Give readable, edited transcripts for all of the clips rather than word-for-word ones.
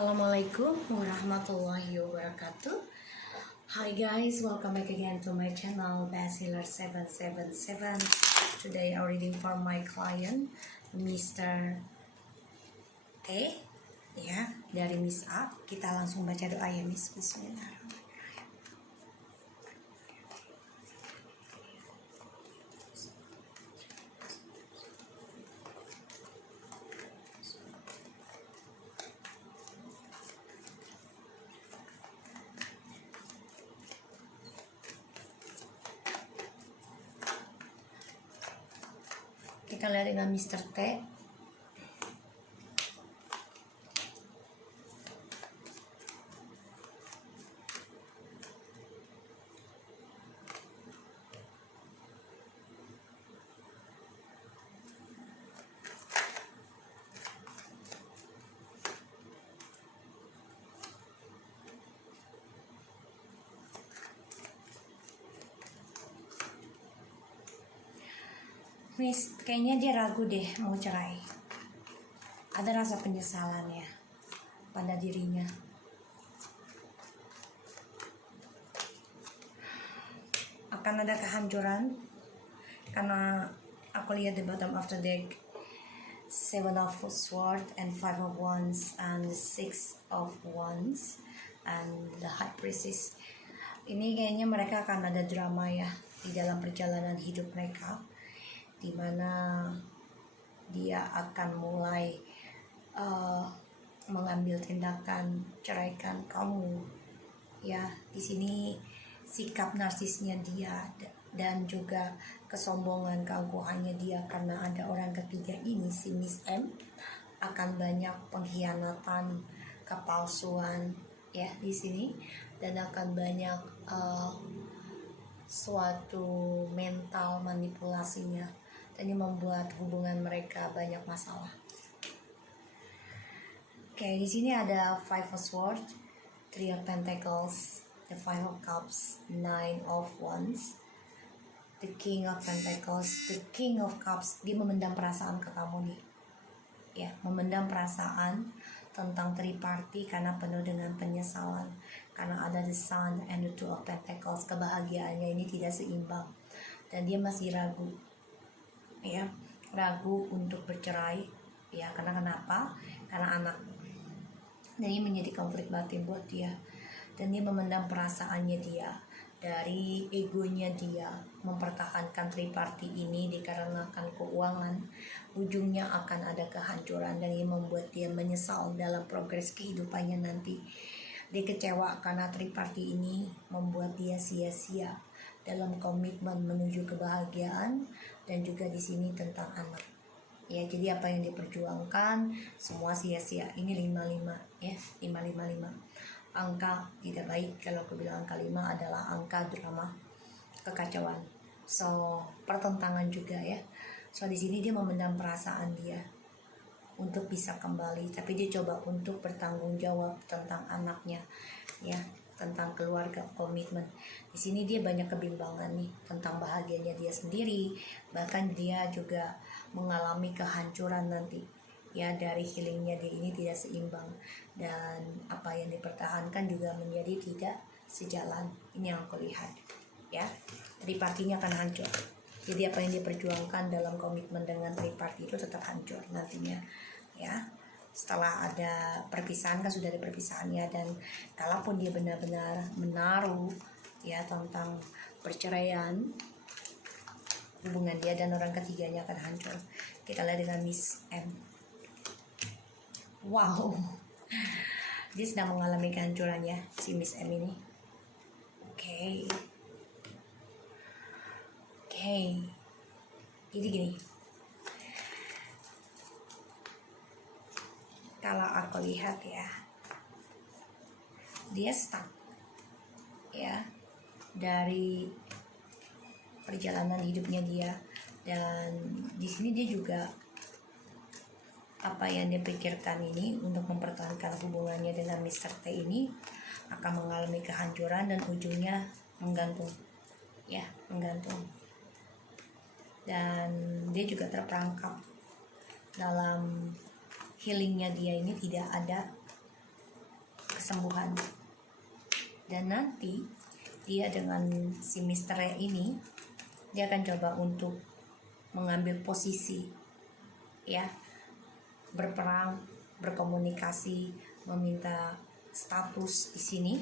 Assalamualaikum warahmatullahi wabarakatuh. Hi guys, welcome back again to my channel Bachelor777. Today I'm reading for my client Mr. T ya, dari Miss A. Kita langsung baca doa ya Miss. Bismillahirrahmanirrahim. Kita lihat dengan Mr. T. Miss, kayaknya dia ragu deh mau cerai. Ada rasa penyesalan ya pada dirinya. Akan ada kehancuran karena aku lihat di bottom of the deck Seven of Swords and Five of Wands and Six of Wands and the High Priestess. Ini kayaknya mereka akan ada drama ya di dalam perjalanan hidup mereka, dimana dia akan mulai mengambil tindakan ceraikan kamu ya. Di sini sikap narsisnya dia dan juga kesombongan keangkuhannya dia karena ada orang ketiga ini, si Miss M, akan banyak pengkhianatan, kepalsuan ya di sini, dan akan banyak suatu mental manipulasinya. Ini membuat hubungan mereka banyak masalah. Oke, di sini ada Five of Swords, Three of Pentacles, the Five of Cups, Nine of Wands, the King of Pentacles, the King of Cups. Dia memendam perasaan ke kamu nih, ya, memendam perasaan tentang triparty karena penuh dengan penyesalan. Karena ada the Sun and the Two of Pentacles, kebahagiaannya ini tidak seimbang dan dia masih ragu. Ya, ragu untuk bercerai ya. Karena kenapa? Karena anak. Dan ini menjadi konflik batin buat dia, dan dia memendam perasaannya dia. Dari egonya dia mempertahankan triparty ini dikarenakan keuangan, ujungnya akan ada kehancuran, dan ini membuat dia menyesal dalam progres kehidupannya nanti. Dia kecewa karena triparty ini membuat dia sia-sia dalam komitmen menuju kebahagiaan, dan juga di sini tentang anak. Ya, jadi apa yang diperjuangkan semua sia-sia. Ini 55 ya, 555. Angka tidak baik. Kalau aku bilang angka 5 adalah angka drama, kekacauan. So, pertentangan juga ya. So, di sini dia memendam perasaan dia untuk bisa kembali, tapi dia coba untuk bertanggung jawab tentang anaknya ya, tentang keluarga, komitmen. Di sini dia banyak kebimbangan nih tentang bahagianya dia sendiri, bahkan dia juga mengalami kehancuran nanti ya. Dari healingnya dia ini tidak seimbang, dan apa yang dipertahankan juga menjadi tidak sejalan. Ini yang aku lihat ya. Tripartinya akan hancur. Jadi apa yang diperjuangkan dalam komitmen dengan triparty itu tetap hancur nantinya ya. Setelah ada perpisahan, kan sudah ada perpisahannya, dan kalaupun dia benar-benar menaruh ya tentang perceraian, hubungan dia dan orang ketiganya akan hancur. Kita lihat dengan Miss M. Wow, dia sedang mengalami kehancuran ya, si Miss M ini. Oke. Jadi gini, kalau aku lihat ya, dia stuck ya dari perjalanan hidupnya dia, dan di sini dia juga apa yang dia pikirkan ini untuk mempertahankan hubungannya dengan Mr. T ini akan mengalami kehancuran dan ujungnya menggantung ya, menggantung. Dan dia juga terperangkap dalam healingnya dia ini, tidak ada kesembuhan. Dan nanti dia dengan si Mr. ini, dia akan coba untuk mengambil posisi, ya, berperang, berkomunikasi, meminta status di sini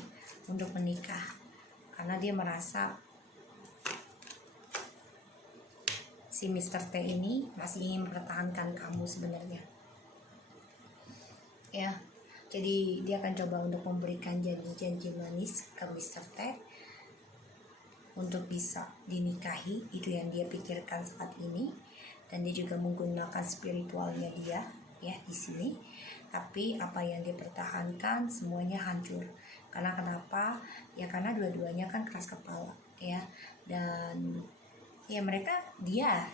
untuk menikah, karena dia merasa si Mr. T ini masih ingin mempertahankan kamu sebenarnya, ya. Jadi dia akan coba untuk memberikan janji-janji manis ke Mr. T untuk bisa dinikahi, itu yang dia pikirkan saat ini. Dan dia juga menggunakan spiritualnya dia, ya, di sini. Tapi apa yang dia pertahankan semuanya hancur. Karena kenapa? Ya karena dua-duanya kan keras kepala, ya. Dan ya mereka dia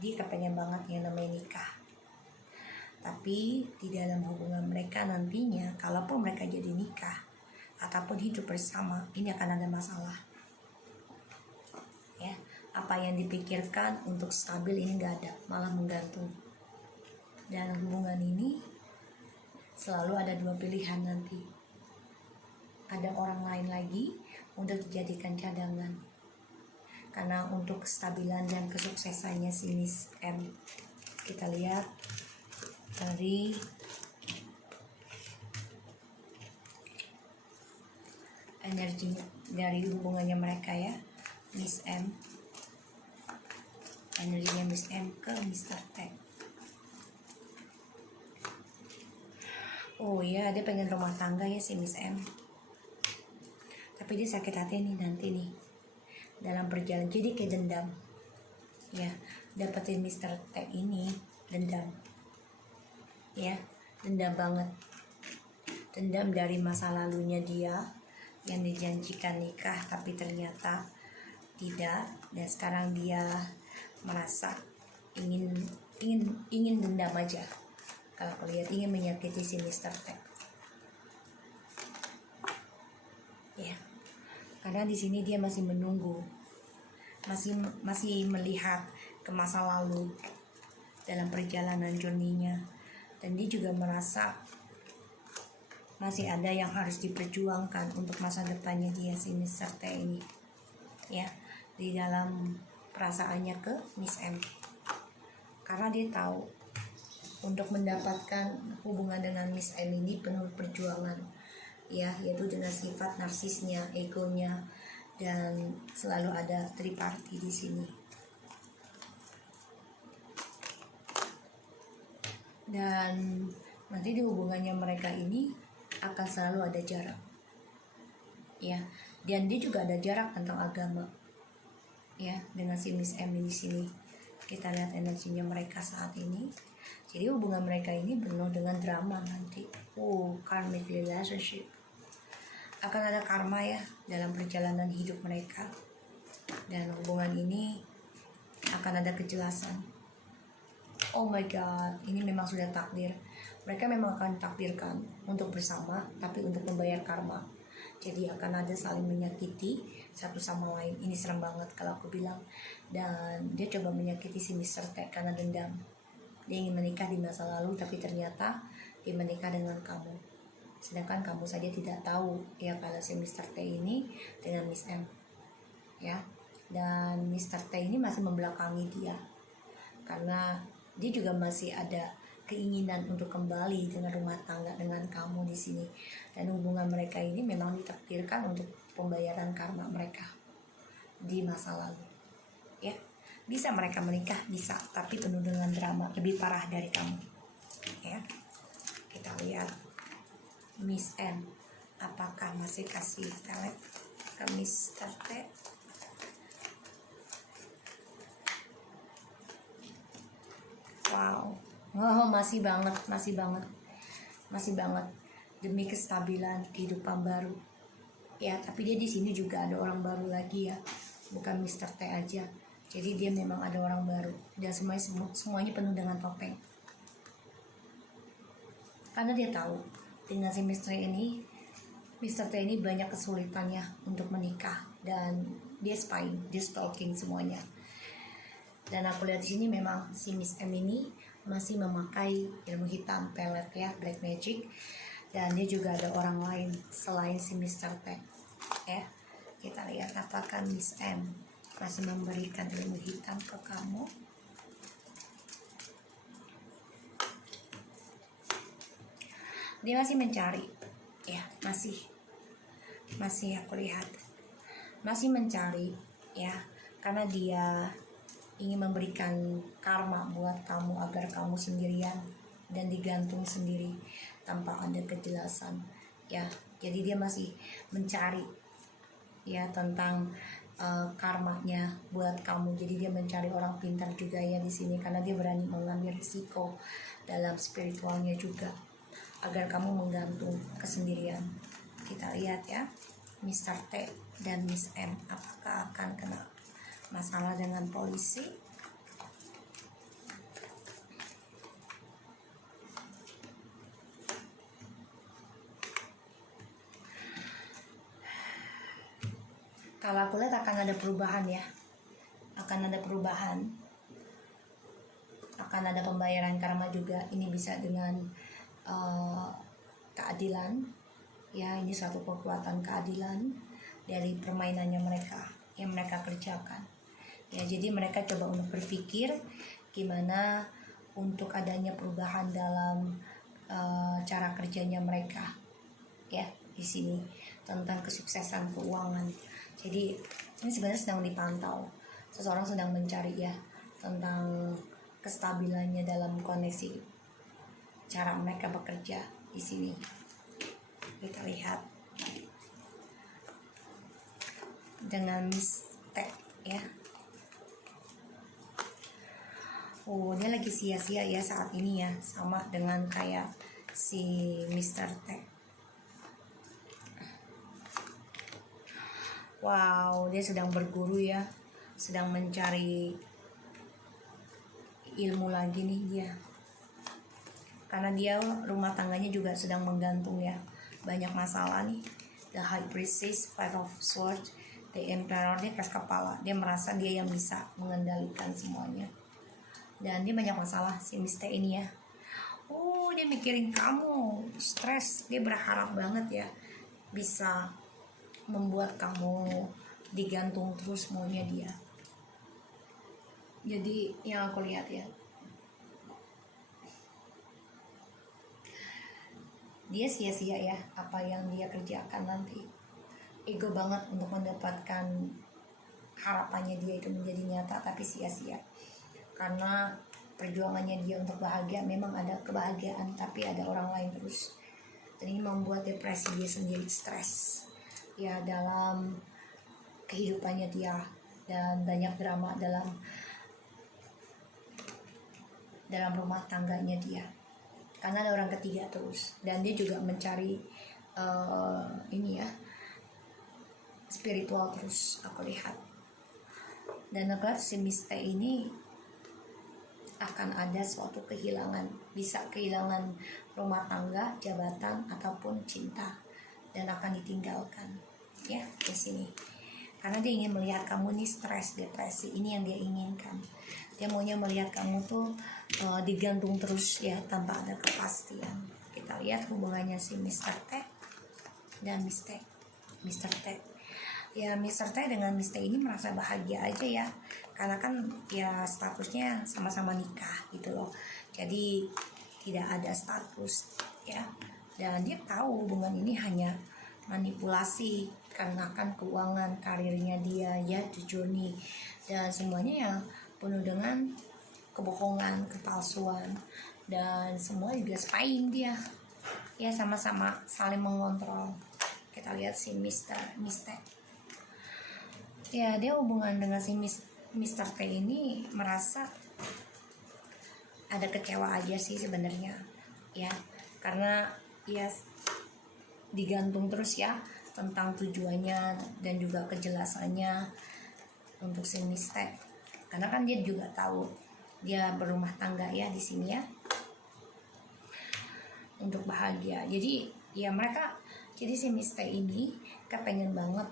kepengen banget yang namanya nikah. Tapi di dalam hubungan mereka nantinya, kalaupun mereka jadi nikah ataupun hidup bersama, ini akan ada masalah, ya. Apa yang dipikirkan untuk stabil ini gak ada, malah menggantung. Dan hubungan ini selalu ada dua pilihan nanti. Ada orang lain lagi untuk dijadikan cadangan. Karena untuk kestabilan dan kesuksesannya si Miss M, kita lihat dari energi dari hubungannya mereka, ya, Miss M, energinya Miss M ke Mr. T. Oh ya, dia pengen rumah tangga, ya, si Miss M, tapi dia sakit hati nih nanti nih dalam perjalanan. Jadi kayak dendam, ya, dapetin Mr. T ini dendam, ya, dendam banget, dendam dari masa lalunya dia yang dijanjikan nikah tapi ternyata tidak. Dan sekarang dia merasa ingin dendam aja. Kalau aku lihat ingin menyakiti si Mr. T, ya, karena di sini dia masih menunggu, masih melihat ke masa lalu dalam perjalanan journey-nya. Dan dia juga merasa masih ada yang harus diperjuangkan untuk masa depannya dia, si Mr. T ini, ya, di dalam perasaannya ke Miss M. Karena dia tahu untuk mendapatkan hubungan dengan Miss M ini penuh perjuangan, ya, yaitu dengan sifat narsisnya, egonya, dan selalu ada triparty di sini. Dan nanti di hubungannya mereka ini akan selalu ada jarak, ya, dan dia juga ada jarak tentang agama, ya, dengan si Miss M di sini. Kita lihat energinya mereka saat ini. Jadi hubungan mereka ini penuh dengan drama nanti. Karmic relationship. Akan ada karma, ya, dalam perjalanan hidup mereka. Dan hubungan ini akan ada kejelasan. Oh my God, ini memang sudah takdir. Mereka memang akan takdirkan untuk bersama, tapi untuk membayar karma. Jadi akan ada saling menyakiti satu sama lain. Ini serem banget kalau aku bilang. Dan dia coba menyakiti si Mr. T karena dendam. Dia ingin menikah di masa lalu, tapi ternyata dia menikah dengan kamu. Sedangkan kamu saja tidak tahu, ya, kalau si Mr. T ini dengan Miss M, ya. Dan Mr. T ini masih membelakangi dia, karena dia juga masih ada keinginan untuk kembali dengan rumah tangga dengan kamu di sini. Dan hubungan mereka ini memang ditakdirkan untuk pembayaran karma mereka di masa lalu, ya. Bisa mereka menikah, bisa, tapi penuh dengan drama, lebih parah dari kamu, ya. Kita lihat Miss M, apakah masih kasih pelet ke Mr. T? Wow, masih banget demi kestabilan kehidupan baru, ya. Tapi dia di sini juga ada orang baru lagi, ya, bukan Mr. T aja. Jadi dia memang ada orang baru, dan semuanya penuh dengan topeng. Karena dia tahu dengan si Mr. T ini banyak kesulitannya untuk menikah, dan dia spying, dia stalking semuanya. Dan aku lihat di sini memang si Miss M ini masih memakai ilmu hitam, pelet, ya, black magic. dan dia juga ada orang lain selain si Mr. T. Ya, kita lihat apakah Miss M masih memberikan ilmu hitam ke kamu. Dia masih mencari, ya, masih aku lihat masih mencari, ya, karena dia ingin memberikan karma buat kamu agar kamu sendirian dan digantung sendiri tanpa ada kejelasan, ya. Jadi dia masih mencari, ya, tentang karmanya buat kamu. Jadi dia mencari orang pintar juga, ya, di sini, karena dia berani mengambil risiko dalam spiritualnya juga agar kamu menggantung kesendirian. Kita lihat, ya, Mr. T dan Miss M apakah akan kena masalah dengan polisi. Kalau aku lihat akan ada perubahan, ya, akan ada perubahan, akan ada pembayaran karma juga. Ini bisa dengan keadilan, ya, ini suatu kekuatan keadilan dari permainannya mereka yang mereka kerjakan, ya. Jadi mereka coba untuk berpikir gimana untuk adanya perubahan dalam cara kerjanya mereka, ya, di sini tentang kesuksesan keuangan. Jadi ini sebenarnya sedang dipantau, seseorang sedang mencari, ya, tentang kestabilannya dalam koneksi cara mereka bekerja di sini. Kita lihat dengan Miss T, ya. Oh, dia lagi sia-sia, ya, saat ini, ya, sama dengan kayak si Mr. T. Wow, dia sedang berguru, ya, sedang mencari ilmu lagi nih dia, karena dia rumah tangganya juga sedang menggantung, ya, banyak masalah nih. The High Priestess, Five of Swords, The Emperor, dia keras kepala, dia merasa dia yang bisa mengendalikan semuanya, dan dia banyak masalah si Mr. ini, ya. Oh, dia mikirin kamu, stres, dia berharap banget, ya, bisa membuat kamu digantung terus maunya dia. Jadi yang aku lihat, ya, dia sia-sia, ya, apa yang dia kerjakan nanti. Ego banget untuk mendapatkan harapannya dia itu menjadi nyata, tapi sia-sia karena perjuangannya dia untuk bahagia. Memang ada kebahagiaan, tapi ada orang lain terus, dan ini membuat depresi dia sendiri, stres, ya, dalam kehidupannya dia, dan banyak drama dalam rumah tangganya dia karena ada orang ketiga terus, dan dia juga mencari ini, ya, spiritual terus aku lihat. Dan aku lihat si Mr. ini akan ada suatu kehilangan, bisa kehilangan rumah tangga, jabatan, ataupun cinta, dan akan ditinggalkan, ya, di sini, karena dia ingin melihat kamu nih stres, depresi. Ini yang dia inginkan. Dia maunya melihat kamu tuh digantung terus, ya, tanpa ada kepastian. Kita lihat hubungannya si Mr. T dan Mr. T. Ya, Mr. T dengan Mr. ini merasa bahagia aja, ya, karena kan, ya, statusnya sama-sama nikah gitu loh. Jadi tidak ada status, ya, dan dia tahu hubungan ini hanya manipulasi karena kan keuangan, karirnya dia, ya, journey, dan semuanya yang penuh dengan kebohongan, kepalsuan, dan semua juga spying dia, ya, sama-sama saling mengontrol. Kita lihat si Mr. Ya, dia hubungan dengan si Mr. T ini merasa ada kecewa aja sih sebenarnya, ya, karena ya digantung terus, ya, tentang tujuannya dan juga kejelasannya untuk si Mr. Karena kan dia juga tahu dia berumah tangga, ya, di sini, ya, untuk bahagia. Jadi ya jadi si Mr. ini kepengen banget,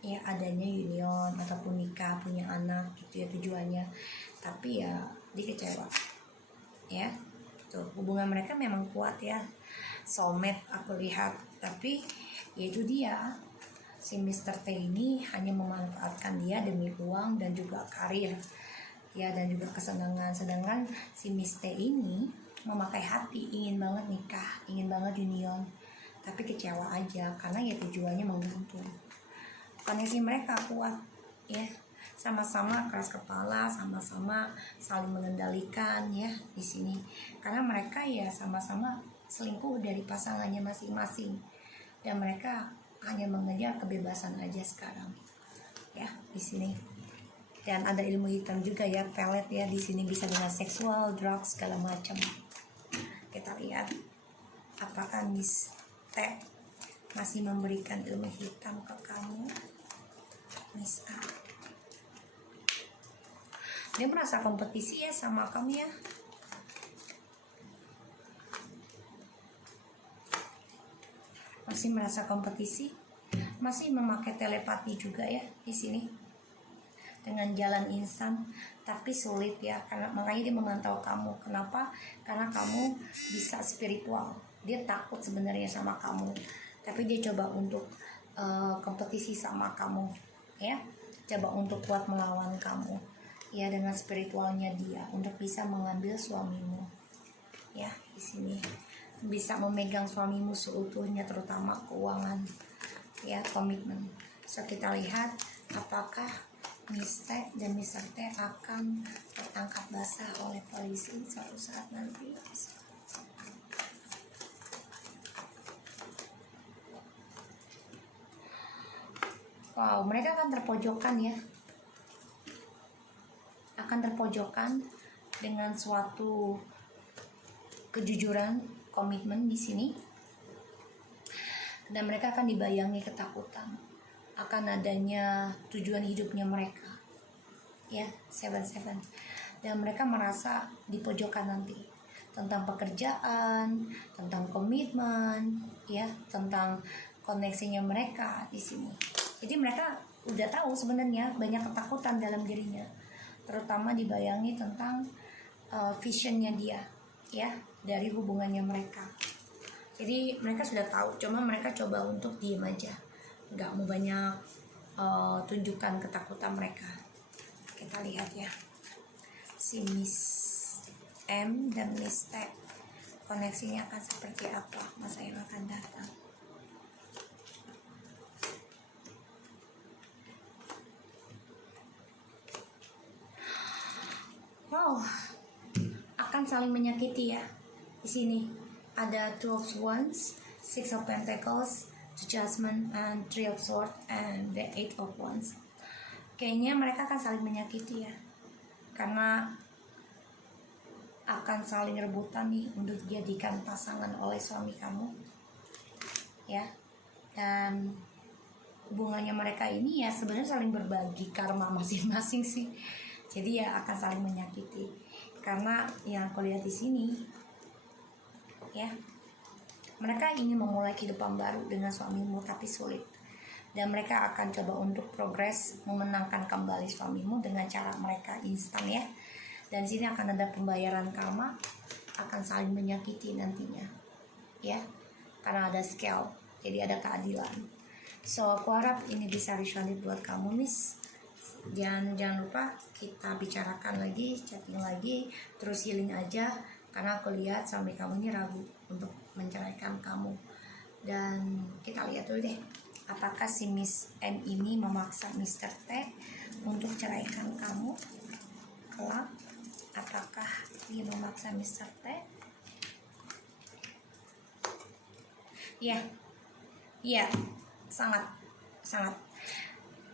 ya, adanya union ataupun nikah, punya anak gitu, ya, tujuannya. Tapi ya dia kecewa, ya. Tuh, hubungan mereka memang kuat, ya, soulmate aku lihat. Tapi yaitu dia, si Mr. T ini hanya memanfaatkan dia demi uang dan juga karir ya, dan juga kesenangan. Sedangkan si Miss T ini memakai hati, ingin banget nikah, ingin banget union, tapi kecewa aja karena ya tujuannya menggantung. Koneksi mereka kuat ya, sama-sama keras kepala, sama-sama saling mengendalikan ya di sini, karena mereka ya sama-sama selingkuh dari pasangannya masing-masing, dan mereka hanya mengejar kebebasan aja sekarang ya di sini. Dan ada ilmu hitam juga ya, pelet ya di sini, bisa dengan seksual, drugs, segala macam. Kita lihat apakah Miss T masih memberikan ilmu hitam ke kamu, Miss A. Dia merasa kompetisi ya sama kamu ya. Masih merasa kompetisi, masih memakai telepati juga ya di sini dengan jalan instan, tapi sulit ya, karena makanya dia memantau kamu. Kenapa? Karena kamu bisa spiritual. Dia takut sebenarnya sama kamu, tapi dia coba untuk kompetisi sama kamu ya, coba untuk kuat melawan kamu ya, dengan spiritualnya dia untuk bisa mengambil suamimu ya di sini, bisa memegang suamimu seutuhnya, terutama keuangan ya, komitmen. So kita lihat apakah Miss T dan Mr. T akan tertangkap basah oleh polisi suatu saat nanti. Wow, mereka akan terpojokkan ya, akan terpojokkan dengan suatu kejujuran, komitmen di sini, dan mereka akan dibayangi ketakutan akan adanya tujuan hidupnya mereka ya, 77. Dan mereka merasa dipojokkan nanti tentang pekerjaan, tentang komitmen ya, tentang koneksinya mereka di sini. Jadi mereka udah tahu sebenarnya banyak ketakutan dalam dirinya, terutama dibayangi tentang visionnya dia ya dari hubungannya mereka. Jadi mereka sudah tahu, cuma mereka coba untuk diem aja, nggak mau banyak tunjukkan ketakutan mereka. Kita lihat ya, si Miss M dan Miss T koneksinya akan seperti apa masa yang akan datang. Wow, akan saling menyakiti ya. Di sini ada 12 Wands, 6 of Pentacles, the Judgment, and 3 of Swords, and the 8 of Wands. Kayaknya mereka akan saling menyakiti ya, karena akan saling rebutan nih untuk dijadikan pasangan oleh suami kamu ya. Dan hubungannya mereka ini ya sebenarnya saling berbagi karma masing-masing sih. Jadi ya akan saling menyakiti, karena yang aku lihat di sini ya, mereka ingin memulai kehidupan baru dengan suamimu tapi sulit, dan mereka akan coba untuk progres memenangkan kembali suamimu dengan cara mereka instan ya. Dan di sini akan ada pembayaran karma, akan saling menyakiti nantinya ya, karena ada scale, jadi ada keadilan. So aku harap ini bisa resonate buat kamu Miss. Jangan lupa kita bicarakan lagi, chatting lagi, terus healing aja, karena aku lihat suami kamu ini ragu untuk menceraikan kamu. Dan kita lihat dulu deh, apakah si Miss M ini memaksa Mr. T untuk ceraikan kamu kelak. Apakah dia memaksa Mr. T? Iya, sangat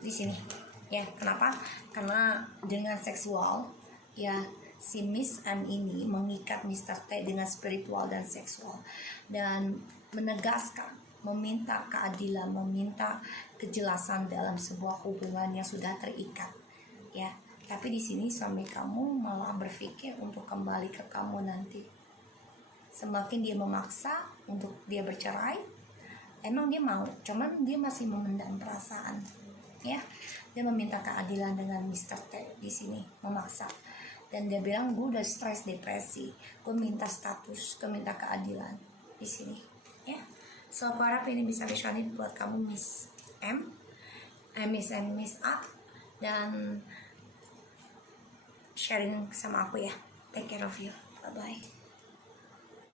di sini. Ya, kenapa? Karena dengan seksual, ya si Miss M ini mengikat Mr. T dengan spiritual dan seksual, dan menegaskan, meminta keadilan, meminta kejelasan dalam sebuah hubungan yang sudah terikat, ya. Tapi di sini suami kamu malah berpikir untuk kembali ke kamu nanti. Semakin dia memaksa untuk dia bercerai, emang dia mau, cuman dia masih memendam perasaan, ya. Dia meminta keadilan dengan Mr. T di sini, memaksa. Dan dia bilang, gue udah stres, depresi, gue minta status, gue minta keadilan di sini. So aku harap ini bisa visionin buat kamu Miss M, Miss and Miss A, dan sharing sama aku ya. Take care of you. Bye bye.